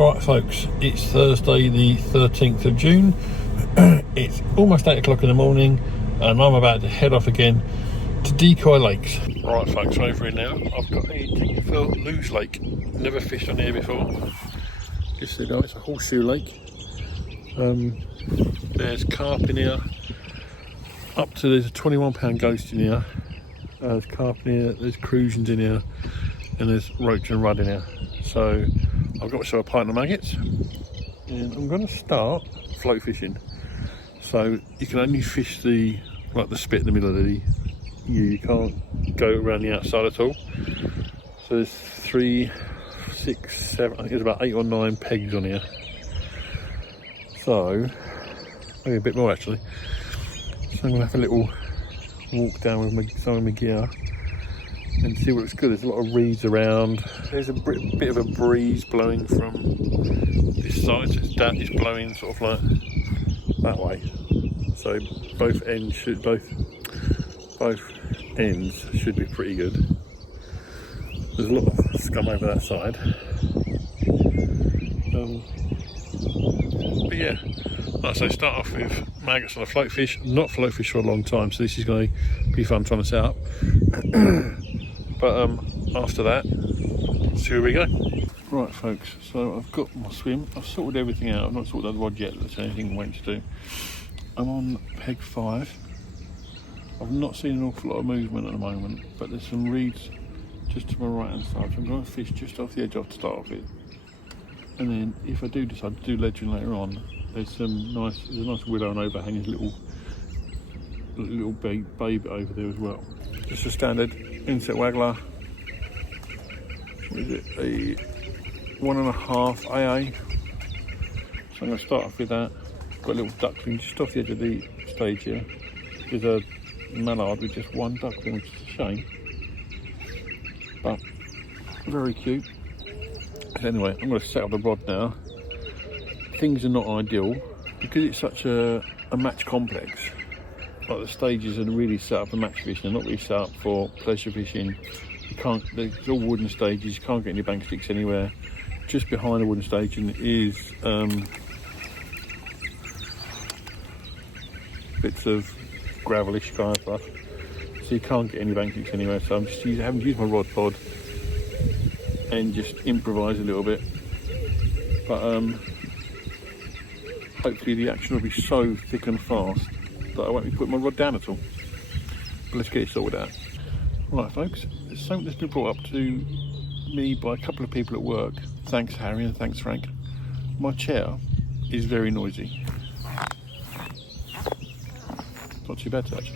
Right folks, it's Thursday the 13th of June. It's almost 8 o'clock in the morning and I'm about to head off again to Decoy Lakes. Right folks, we're over here now. I've got a ticket for Lewes Lake. Never fished on here before. Just so you know, it's a horseshoe lake. There's carp in here. There's a 21-pound ghost in here. There's carp in here, there's crucians in here, and there's roach and rudd in here. So I've got myself a pint of maggots and I'm going to start float fishing. So you can only fish the spit in the middle of the you can't go around the outside at all. So there's 3, 6, 7, I think there's about 8 or 9 pegs on here. So maybe a bit more actually. So I'm going to have a little walk down with some of my gear and see what looks good. There's a lot of reeds around. There's a bit of a breeze blowing from this side, so it's blowing sort of like that way. So both ends should be pretty good. There's a lot of scum over that side. But yeah, like I say, start off with maggots on a float fish. Not float fish for a long time, so this is going to be fun trying to set up. But after that, see where we go. Right folks, so I've got my swim. I've sorted everything out. I've not sorted out the rod yet. That's anything I'm waiting to do. I'm on peg 5. I've not seen an awful lot of movement at the moment, but there's some reeds just to my right hand side. So I'm going to fish just off the edge to start off with. And then if I do decide to do ledging later on, there's a nice willow and overhanging little bay bit over there as well. Just a standard inset waggler. What is it? A 1.5 AA. So I'm going to start off with that. Got a little duckling just off the edge of the stage here. There's a mallard with just one duckling, which is a shame, but very cute. Anyway, I'm going to set up the rod now. Things are not ideal because it's such a match complex. Like the stages are really set up for match fishing. They're not really set up for pleasure fishing. It's all wooden stages. You can't get any bank sticks anywhere. Just behind the wooden staging is bits of gravelish kind of stuff. So you can't get any bank sticks anywhere. So I'm just having to use my rod pod and just improvise a little bit. But hopefully the action will be so thick and fast that I won't be putting my rod down at all. But let's get it sorted out. Right folks, there's something that's been brought up to me by a couple of people at work. Thanks Harry and thanks Frank. My chair is very noisy. Not too bad touch.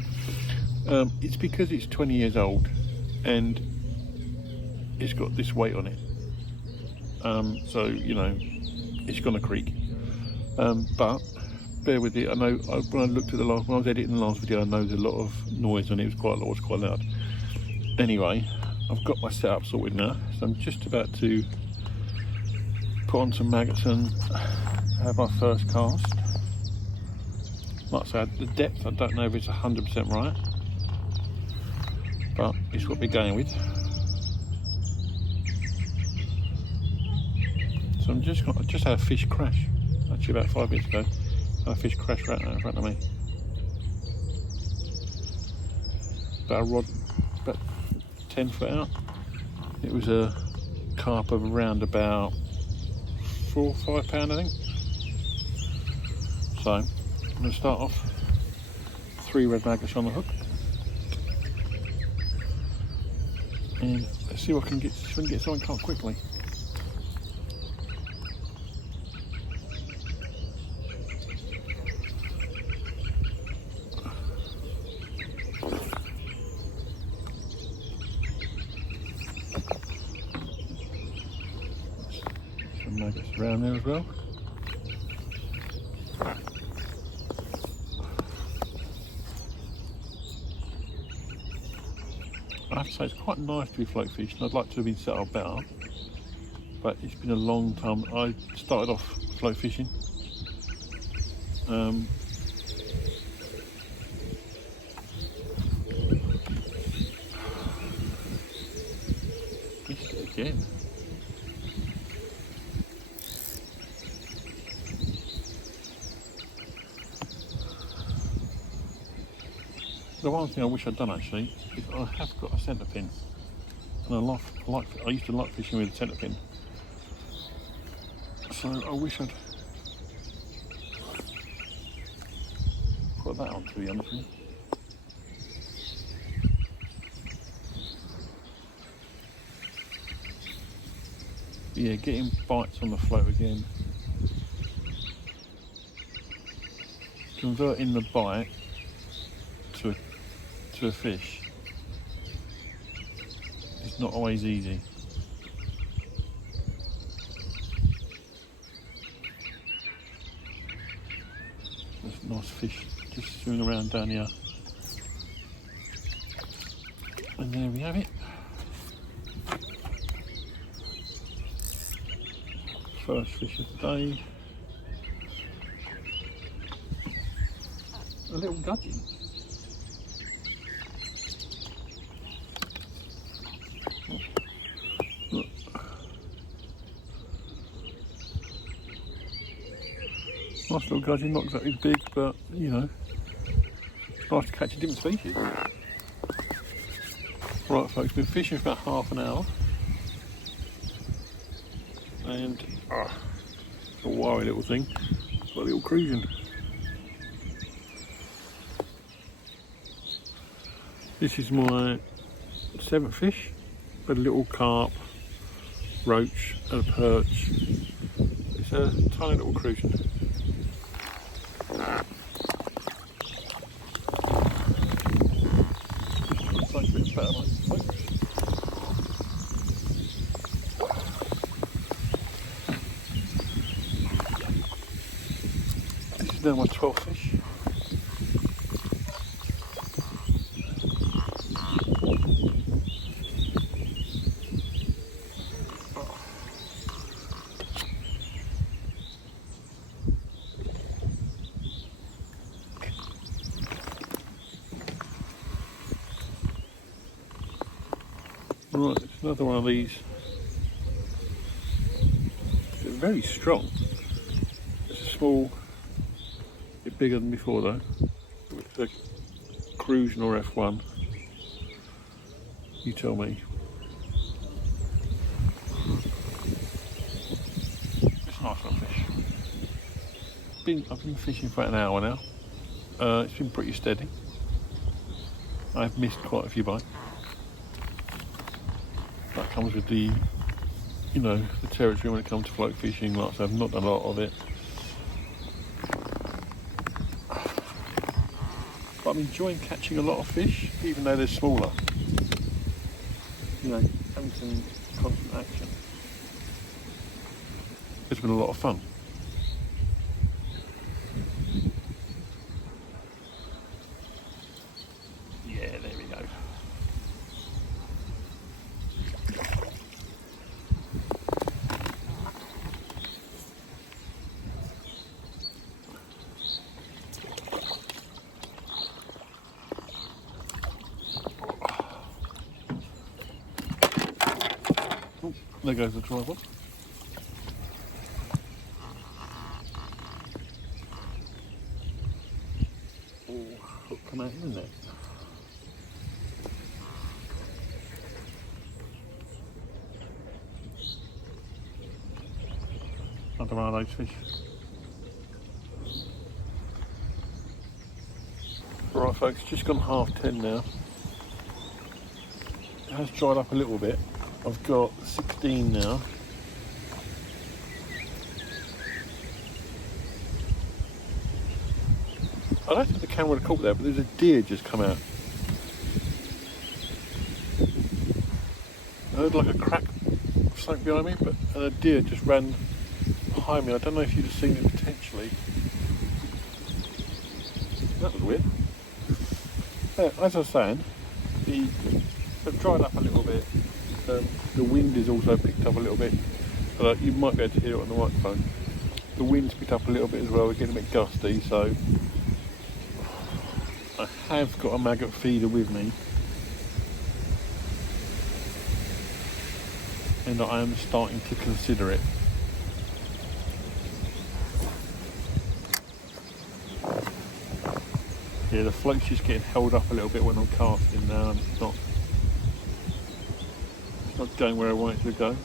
It's because it's 20 years old and it's got this weight on it. So, you know, it's gonna creak. But bear with it. I know when I looked at when I was editing the last video, I know there's a lot of noise on it. It was quite loud. Anyway, I've got my setup sorted now, so I'm just about to put on some maggots and have my first cast. Like I said, the depth, I don't know if it's 100% right, but it's what we're going with. So I just had a fish crash, actually about 5 minutes ago. I had a fish crash right now in front of me. About 10 foot out. It was a carp of around about 4 or 5 pound, I think. So I'm going to start off 3 red maggots on the hook, and let's see what I can get. If I can get something quite quickly. Some maggots around there as well. I have to say it's quite nice to be float fishing. I'd like to have been set up better, but it's been a long time. I started off float fishing. Missed it again. The one thing I wish I'd done actually is I have got a centre pin, and I used to like fishing with a centre pin. So I wish I'd put that on, to be honest with you. Yeah, getting bites on the float again. Converting the bite to a fish is not always easy. There's a nice fish just swimming around down here. And there we have it. First fish of the day. A little gudgeon. Look. Nice little gudgeon, not exactly big, but you know, it's nice to catch a different species. Right folks, been fishing for about half an hour. And it's a wiry little thing, got a little cruising. This is my 7th fish, with a little carp, roach and a perch. It's a tiny little cruising. Like a bit better, like, this is now my 12th fish. Right, it's another one of these. It's very strong. It's a small, bit bigger than before though. It's a cruising or F1. You tell me. It's a nice little fish. I've been fishing for about an hour now. It's been pretty steady. I've missed quite a few bites. That comes with the, you know, the territory when it comes to float fishing. Like I said, I've not done a lot of it. But I'm enjoying catching a lot of fish, even though they're smaller. You know, having some constant action. It's been a lot of fun. Yeah, there we go. There goes the tripod. Oh, hook come out, isn't it? Another one of those fish. Right folks, just gone 10:30 now. It has dried up a little bit. I've got 16 now. I don't think the camera would have caught that, but there's a deer just come out. I heard like a crack of something behind me, but a deer just ran behind me. I don't know if you'd have seen it potentially. That was weird. As I was saying, they've dried up a little bit. The wind is also picked up a little bit. You might be able to hear it on the microphone. The wind's picked up a little bit as well. We're getting a bit gusty, so I have got a maggot feeder with me, and I am starting to consider it. Yeah, the float's just getting held up a little bit when I'm casting now, and it's not going where I want it to go.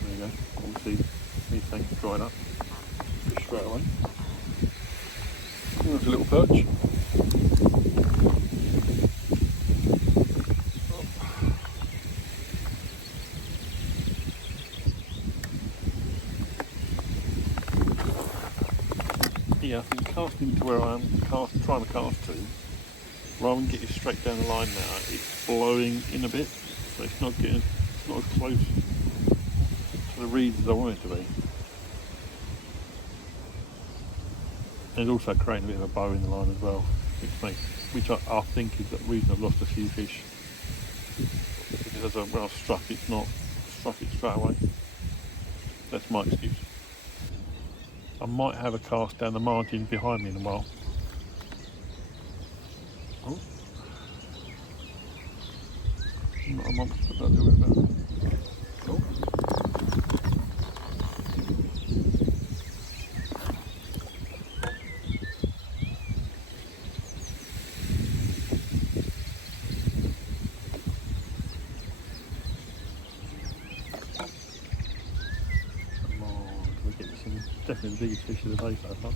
There you go. Obviously, methane's dried up straight away. There's a little perch. Yeah, I think casting to where I am trying to cast to, rather than get you straight down the line now, it's blowing in a bit, so it's not as close to the reeds as I want it to be. And it's also creating a bit of a bow in the line as well, which I think is the reason I've lost a few fish. Because when I struck, it's not struck it straight away. That's my excuse. I might have a cast down the margin behind me in a while. Oh. Not a monster, but I'll do with that. Oh. Come on, we're getting some definitely the biggest fish of the day so far.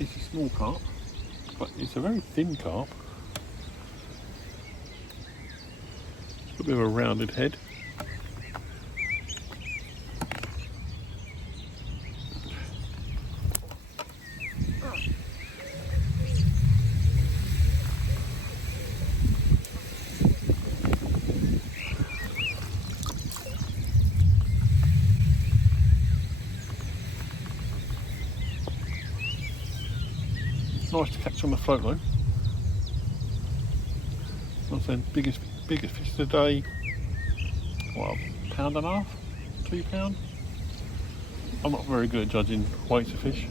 It's a small carp, but it's a very thin carp. It's got a bit of a rounded head. Nice to catch on the float though. I'm saying biggest fish of the day. What, £1.5, £2? I'm not very good at judging weights of fish.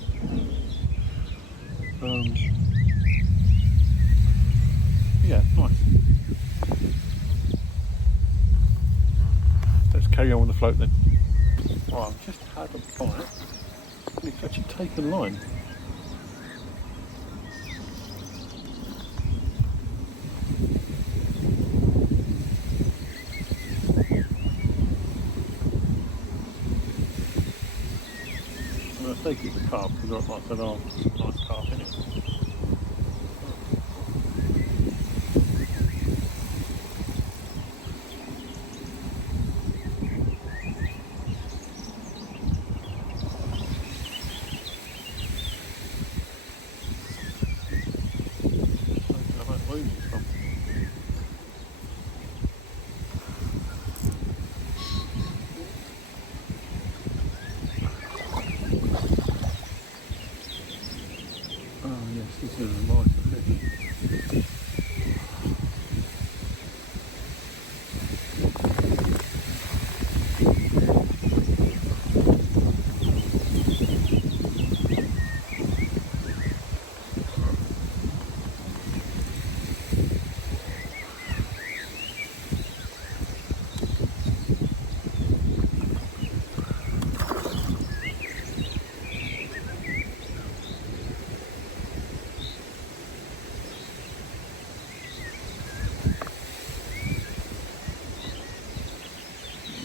Yeah, nice. Let's carry on with the float then. Right, I've just had a bite. It's actually taken line. I think it's a carp because like I said, oh, nice carp in it. I don't lose it from. This is a nice fish.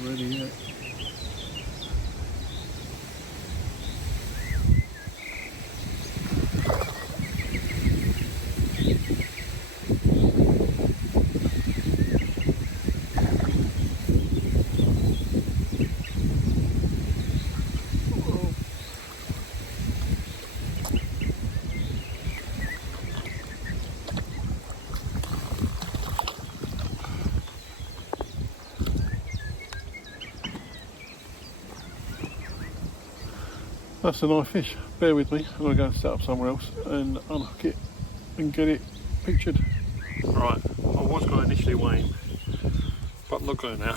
Ready yet? That's a nice fish. Bear with me. I'm going to go and set up somewhere else and unhook it and get it pictured. Right, was going to initially weigh him, but I'm not going now.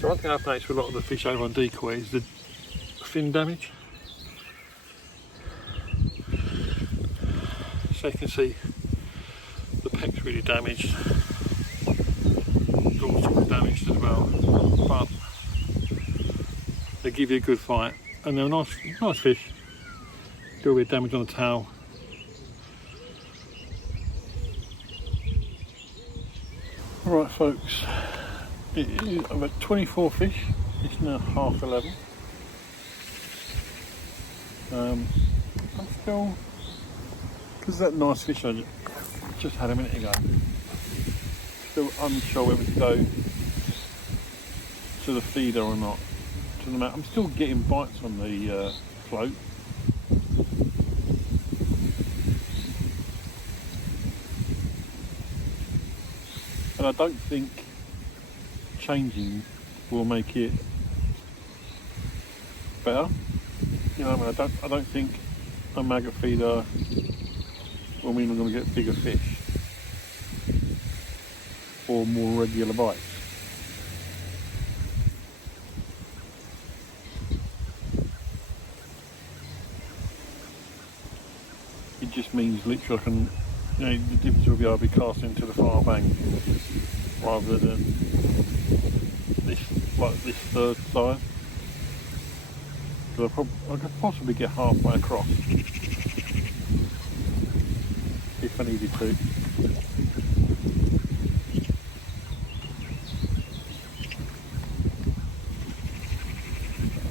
So one thing I've noticed with a lot of the fish over on Decoy is the fin damage. So you can see the peck's really damaged, dorsal damaged as well, but they give you a good fight and they're nice fish. Do a bit of damage on the tail. Alright folks, I've had 24 fish, it's now 11:30. I'm still, because that nice fish I just had a minute ago, still unsure whether to go to the feeder or not. I'm still getting bites on the float. And I don't think changing will make it better. You know, I don't think a maggot feeder will mean we're going to get bigger fish or more regular bites. It just means literally I can, you know, the difference will be I'll be casting to the far bank rather than this third side. Because I could possibly get halfway across if I needed to.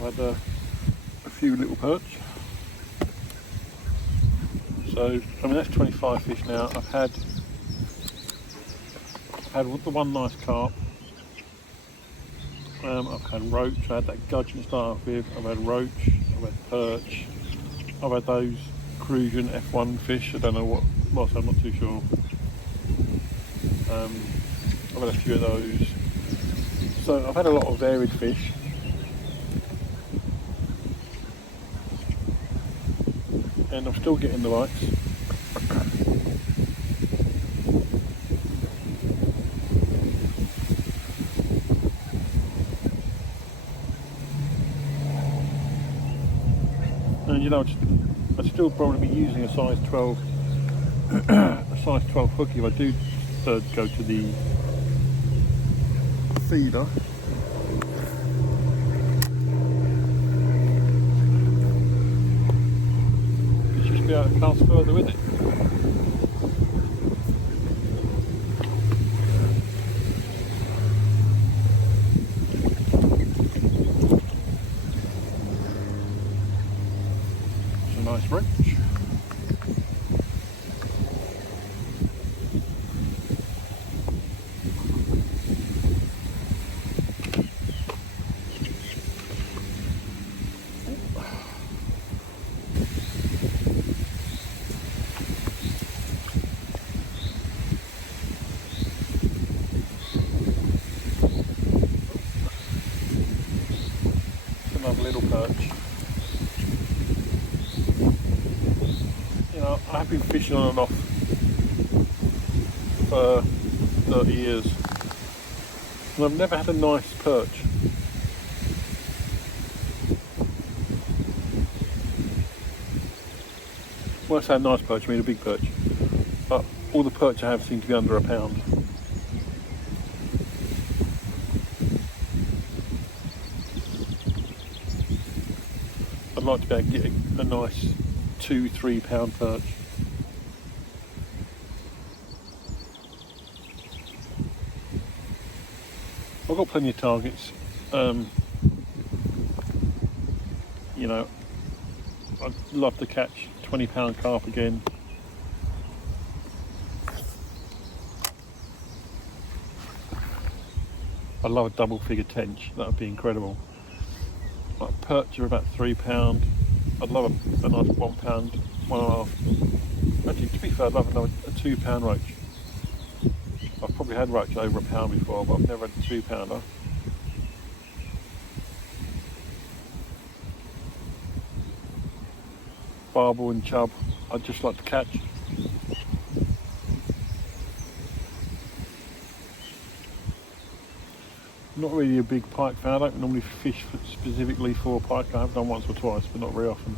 I've had a few little perch. So, I mean, that's 25 fish now. I've had the one nice carp. I've had roach. I had that gudgeon to start off with. I've had roach. I've had perch. I've had those Crucian F1 fish. I don't know what I'm not too sure. I've had a few of those. So I've had a lot of varied fish. And I'm still getting the bites. And you know, I'd still probably be using a size 12 hook if I do go to the feeder. Be able to cast further with it. It's a nice roach. Another little perch. You know, I've been fishing on and off for 30 years and I've never had a nice perch. When I say a nice perch, I mean a big perch. But all the perch I have seem to be under a pound. I'd like to be able to get a nice 2-3 pound perch. I've got plenty of targets. You know, I'd love to catch 20 pound carp again. I'd love a double figure tench, that would be incredible. Like perch are about £3. I'd love a nice £1, 1.5. Actually, to be fair, I'd love a £2 roach. I've probably had roach over a pound before, but I've never had a £2. barbel and chub I'd just like to catch. Not really a big pike fan. I don't normally fish specifically for pike. I have done once or twice, but not very often.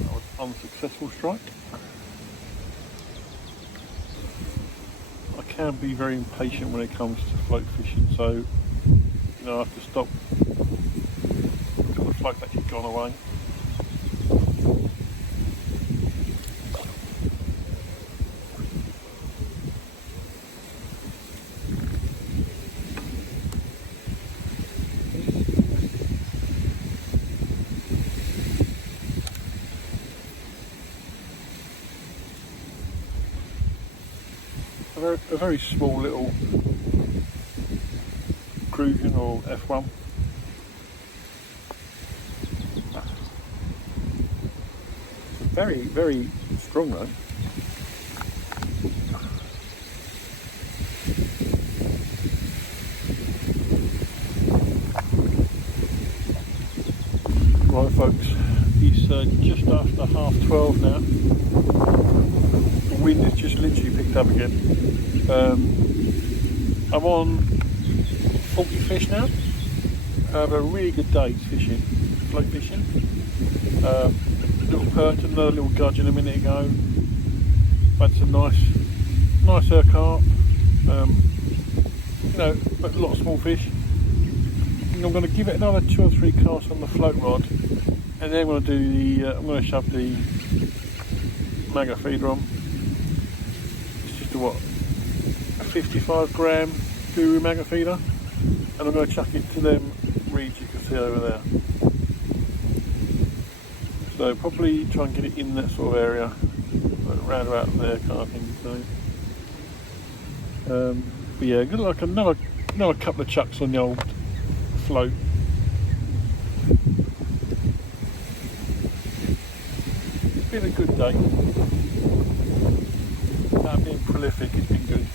That was an unsuccessful strike. I can be very impatient when it comes to float fishing, so I have to stop until the float's actually gone away. A very small little cruision or F1. Very, very strong though. Right folks, it's just after 12:30 now. The wind has just literally picked up again. I'm on 40 fish now. I have a really good day fishing, float fishing. Little perch, another little gudgeon a minute ago. Had some nice carp. But a lot of small fish. And I'm going to give it another 2 or 3 casts on the float rod, and then I'm going to do I'm going to shove the maggot feeder on. It's just a 55 gram guru maggot feeder, and I'm going to chuck it to them reeds you can see over there. So probably try and get it in that sort of area, around about there kind of thing. So, but yeah, good luck. Another couple of chucks on the old float. It's been a good day. Being prolific, it's been good.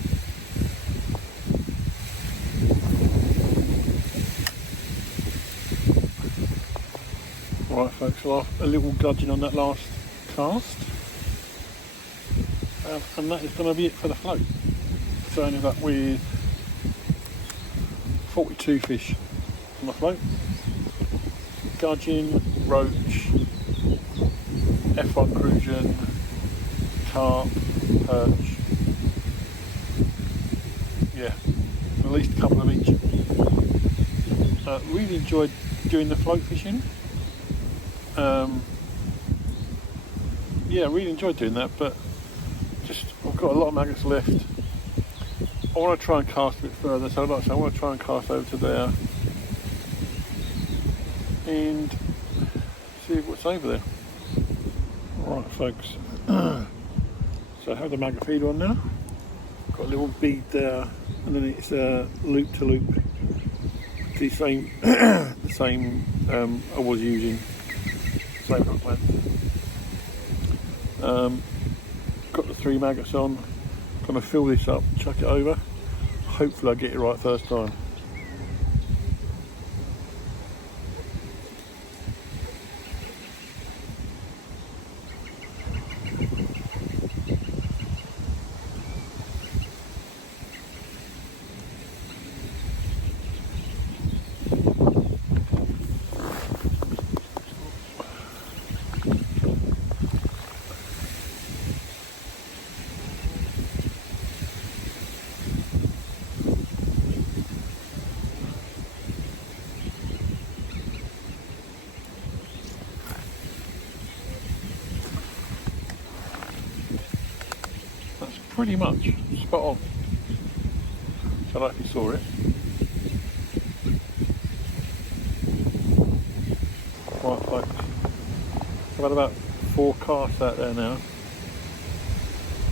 Right folks, well, a little gudgeon on that last cast, and that is going to be it for the float. So I ended up with 42 fish on the float. Gudgeon, roach, F1 cruision, carp, perch. Yeah, at least a couple of each. Really enjoyed doing the float fishing. Yeah, really enjoyed doing that, but I've got a lot of maggots left. I want to try and cast a bit further, so I want to try and cast over to there and see what's over there. Alright folks, so I have the maggot feeder on now. Got a little bead there, and then it's loop to loop. The same, I was using, same hook length. Got the 3 maggots on. Gonna fill this up, chuck it over. Hopefully I get it right first time. Pretty much spot on. So I actually saw it. Right folks, I've had about 4 casts out there now,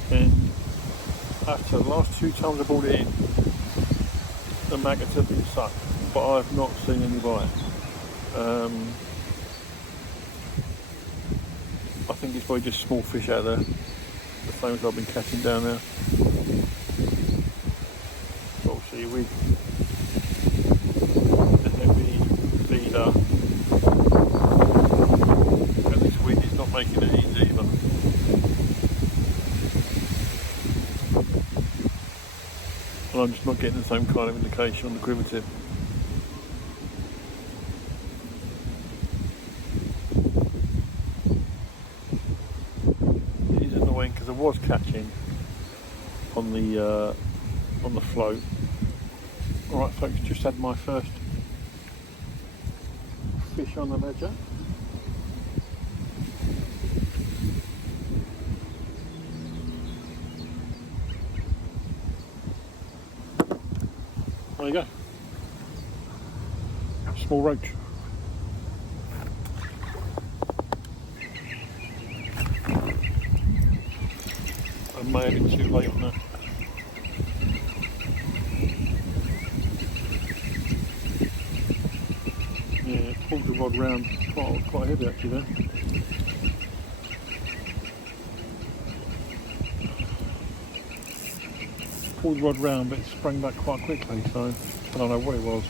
and after the last 2 times I brought it in, the maggots have been sucked, but I've not seen any bite. I think it's probably just small fish out there, the same as I've been catching down there. Obviously with the I'm just not getting the same kind of indication on the quiver tip. It is annoying because I was catching on the float. Alright folks, just had my first fish on the ledger. There you go. Small roach. I may have been too late on that. Yeah, pulled the rod round quite heavy actually there. Pulled the rod round, but it sprang back quite quickly, so I don't know what it was.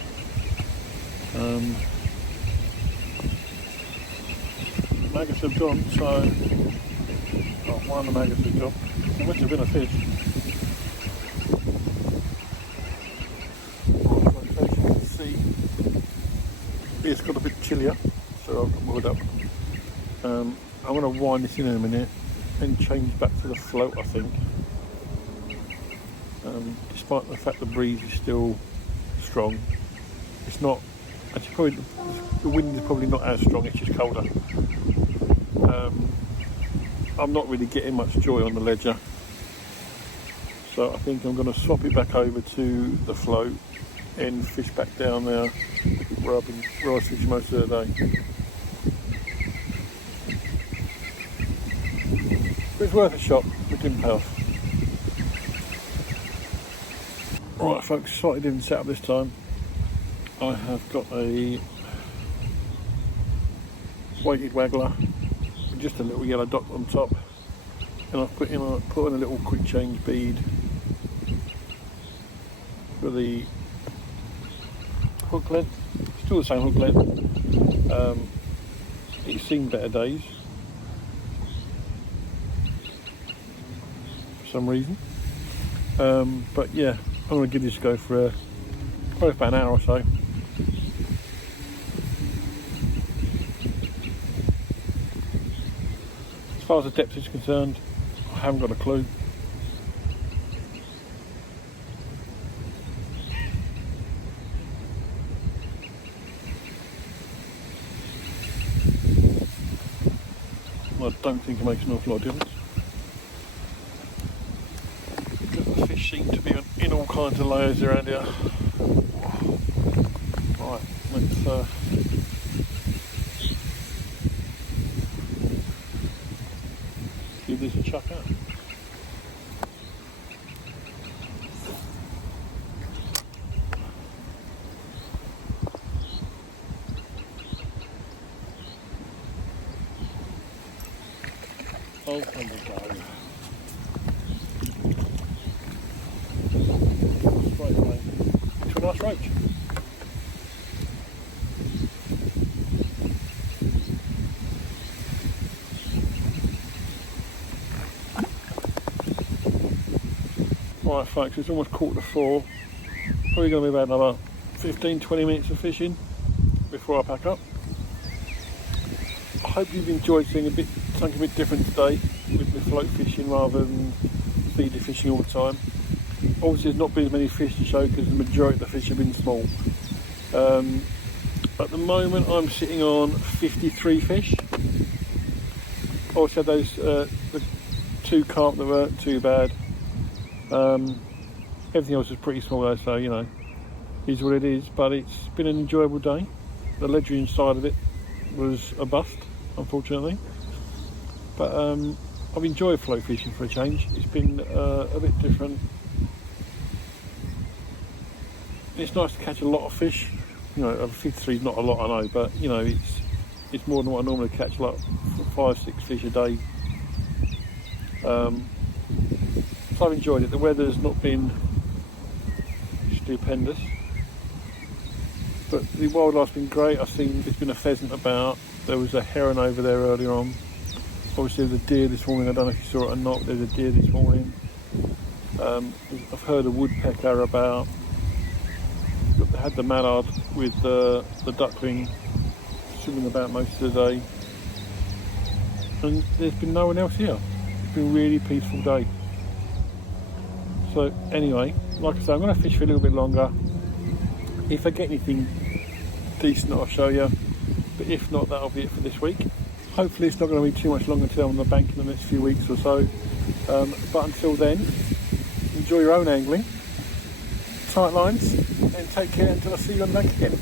Maggots have gone, so one of the maggots has gone. It must have been a fish. As you can see, it's got a bit chillier, so I'll put my hood up. I'm going to wind this in a minute and change back to the float, I think. Despite the fact the breeze is still strong, it's not actually, probably the wind is probably not as strong, it's just colder. I'm not really getting much joy on the ledger, so I think I'm going to swap it back over to the float and fish back down there where I was fishing most of the day. But it's worth a shot, it didn't pay off. Right folks, slightly different setup this time. I have got a weighted waggler with just a little yellow dot on top, and I've put in a little quick change bead for the hook length. Still the same hook length. It's seen better days for some reason, but yeah, I'm going to give this a go for probably about an hour or so. As far as the depth is concerned, I haven't got a clue. I don't think it makes an awful lot of difference. The fish seem to be in all kinds of layers around here. Right, let's give this a chuck out. Oh, there we go. Straight away into a nice roach. Right folks, it's almost 3:45. Probably going to be about another 15-20 minutes of fishing before I pack up. I hope you've enjoyed seeing something a bit different today with the float fishing rather than feeder fishing all the time. Obviously there's not been as many fish to show because the majority of the fish have been small. At the moment I'm sitting on 53 fish. Also those the 2 carp that weren't too bad. Everything else is pretty small though, so you know, is what it is, but it's been an enjoyable day. The ledgering side of it was a bust, unfortunately, but I've enjoyed float fishing for a change. It's been a bit different. It's nice to catch a lot of fish. You know, 53 is not a lot, I know, but you know, it's more than what I normally catch, like 5-6 fish a day. So I've enjoyed it. The weather's not been stupendous, but the wildlife's been great. I've seen there's been a pheasant about. There was a heron over there earlier on. Obviously there's a deer this morning. I don't know if you saw it or not. There's a deer this morning. I've heard a woodpecker about. I had the mallard with the duckling swimming about most of the day, and there's been no one else here. It's been a really peaceful day. So anyway, like I say, I'm going to fish for a little bit longer. If I get anything decent, I'll show you, but if not, that'll be it for this week. Hopefully it's not going to be too much longer until I'm on the bank in the next few weeks or so, but until then, enjoy your own angling, tight lines, and take care until I see you on the bank again.